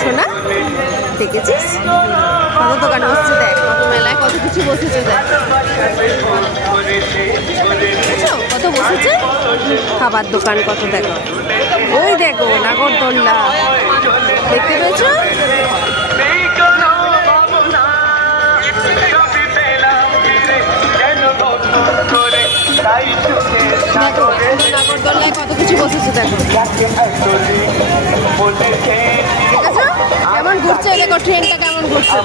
শোনা দেখেছিস? কত দোকান বসছে, দেখ। কত মেলায় কত কিছু বসেছে, দেখ? কত বসেছে? খাবার দোকান কত, দেখো। ওই দেখো নাগরদোল্লা। দেখতে পেয়েছ? দেখো কত কিছু বসেছে দেখো কেমন ঘুরছে দেখো ট্রেনটা কেমন ঘুরছে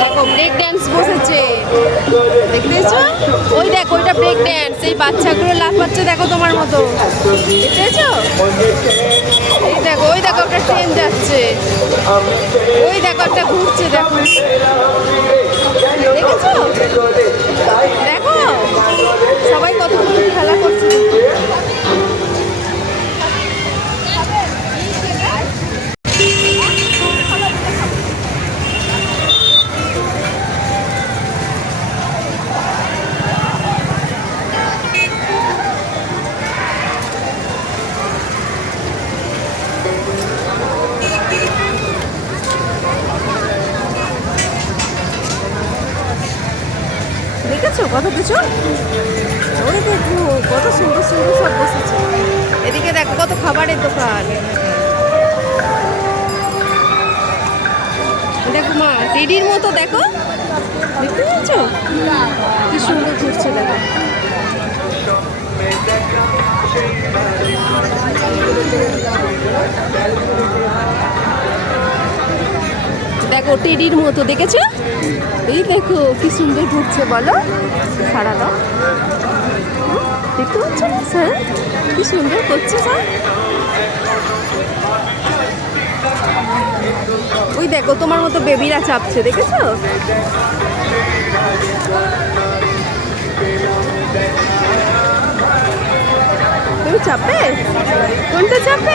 দেখো ব্রেক ড্যান্স বসেছে ওই দেখো ওইটা ব্রেক ড্যান্স এই বাচ্চাগুলো লাফাচ্ছে দেখো তোমার মতো এই দেখো ওই দেখো একটা ট্রেন যাচ্ছে। ওই দেখো একটা ঘুরছে, দেখো। দেখেছ কত কিছু ওই দেখো, কত সুন্দর সুন্দর সব বসেছে। এদিকে দেখো, কত খাবারের দোকান। দেখো মা টেডির মতো দেখো। দেখতে পাচ্ছ? কি সুন্দর ঘুরছে, দেখো। দেখো টেডির মতো, দেখেছ? এই দেখো, কি সুন্দর ঘুরছে বলো। সারা দাও। দেখতে পাচ্ছ? স্যার কি সুন্দর করছে স্যার ওই দেখো, তোমার মতো বেবিরা চাপছে, দেখেছ? তুমি চাপবে? কোনটা চাপবে?